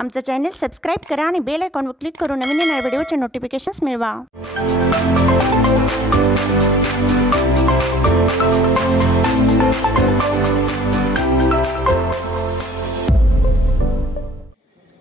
आमचं channel subscribe करा आणि बेल आयकॉनवर क्लिक करून नवीन नवीन व्हिडिओचे नोटिफिकेशन्स मिळवा।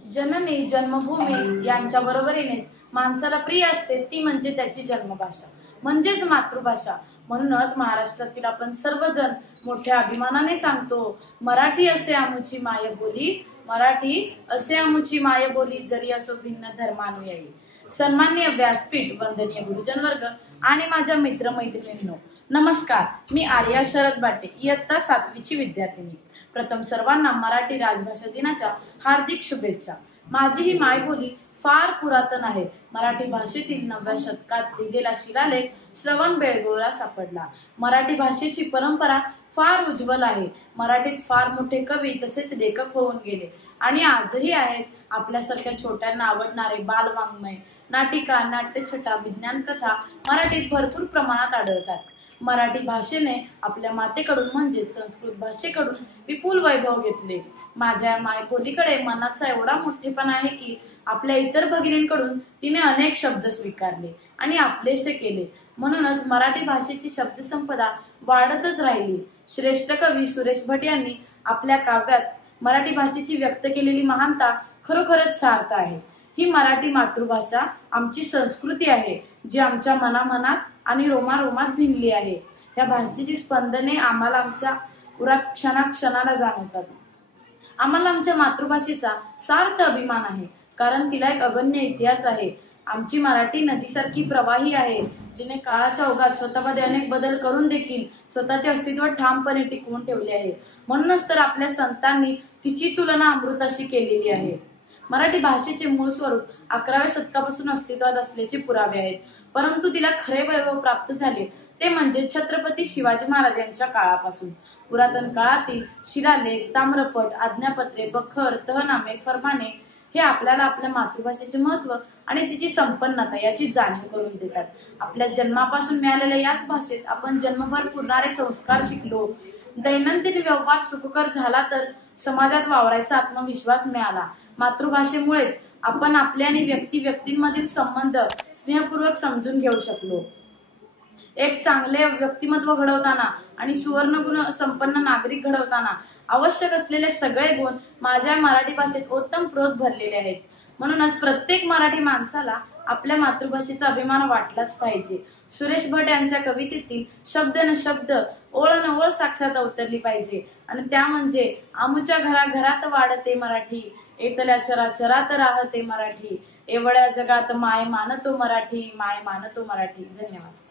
जननी जन्मभूमी यांच्या बरोबरीनेच माणसाला प्रिय असते ती म्हणजे त्याची जन्मभाषा म्हणजेच मातृभाषा। म्हणूनच महाराष्ट्रातील आपण सर्वजण मोठ्या अभिमानाने सांगतो, मराठी असे आमुची मायबोली, मराठी असे आमुची मायबोली, जरी असो भिन्न धर्मानुयायी। सन्माननीय व्यासपीठ, वंदनीय गुरुजन वर्ग आणि माझ्या मित्र मैत्रिणींनो, नमस्कार। मी आर्या शरद बाटे, इयत्ता 7वीची विद्यार्थिनी। प्रथम सर्वांना मराठी राजभाषा दिनाच्या हार्दिक शुभेच्छा। माझी ही मायबोली फार पुरातन आहे। मराठी भाषेतील 9व्या शतकात लिहिलेला शिलालेख श्रवणबेळगोळला सापडला। मराठी भाषेची परंपरा फार उज्ज्वल आहे। मराठीत फार मोठे कवी तसेच लेखक होऊन गेले आणि आजही आहेत। आपल्यासारख्या छोट्यांना आवडणारे बालवाङ्मय, नाटिका, नाट्यछटा, विज्ञान कथा मराठीत भरपूर प्रमाणात आढळतात। मराठी भाषेने आपल्या मातेकडून म्हणजेच संस्कृत भाषेकडून विपुल वैभव घेतले। माझ्या मायबोलीकडे मनाचा एवढा मोठेपणा आहे की आपल्या इतर भगिनींकडून तिने अनेक शब्द स्वीकारले आणि आपलेसे केले। म्हणूनच मराठी भाषेची शब्दसंपदा वाढतच राहिली। श्रेष्ठ कवी सुरेश भट यांनी आपल्या काव्यात मराठी भाषेची व्यक्त केलेली महानता खरोखरच सार्थ आहे। ही मराठी मातृभाषा आमची संस्कृती आहे, जी आमच्या मनामनात आणि रोमारोमात भिनली आहे। या भाषेची स्पंदने आम्हाला आमच्या उरात क्षणाक्षणाला जाणवतात। आम्हाला आमच्या मातृभाषेचा सार्थ अभिमान आहे, कारण तिला एक अगण्य इतिहास आहे। आमची मराठी नदीसारखी प्रवाही आहे, जिने काळाच्या ओघात स्वतःमध्ये अनेक बदल करून देखील स्वतःचे अस्तित्व ठामपणे टिकवून ठेवले आहे। म्हणूनच तर आपल्या संतांनी तिची तुलना अमृताशी केलेली आहे। मराठी भाषेचे मूळ स्वरूप 11व्या शतकापासून अस्तित्वात असल्याचे पुरावे आहेत, परंतु तिला खरे वैभव प्राप्त झाले ते म्हणजे छत्रपती शिवाजी महाराज यांच्या काळापासून। पुरातन काळातील शिलालेख, ताम्रपट, आज्ञापत्रे, बखर, तहनामे, फरमाने हे आपल्याला आपल्या मातृभाषेचे महत्त्व आणि तिची संपन्नता याची जाणीव करून देतात। आपल्या जन्मापासून मिळालेल्या याच भाषेत आपण जन्मभर पुरणारे संस्कार शिकलो। दैनंदिन व्यवहार सुखकर झाला तर समाजात वावरायचा आत्मविश्वास मिळाला। मातृभाषेमुळेच आपण आपले आणि व्यक्तींमधील संबंध स्नेहपूर्वक समजून घेऊ शकलो। एक चांगले व्यक्तिमत्व घडवताना आणि सुवर्ण गुण संपन्न नागरिक घडवताना आवश्यक असलेले सगळे गुण माझ्या मराठी भाषेत ओतप्रोत भरलेले आहेत। म्हणूनच प्रत्येक मराठी माणसाला आपल्या मातृभाषेचा अभिमान वाटलाच पाहिजे। सुरेश भट यांच्या कवितेतील शब्द न शब्द, ओळ न ओळ साक्षात अवतरली पाहिजे आणि त्या म्हणजे आमुच्या घराघरात वाढते मराठी, एतल्या चराचरात राहते मराठी, एवढ्या जगात माय मानतो मराठी, माय मानतो मराठी। धन्यवाद।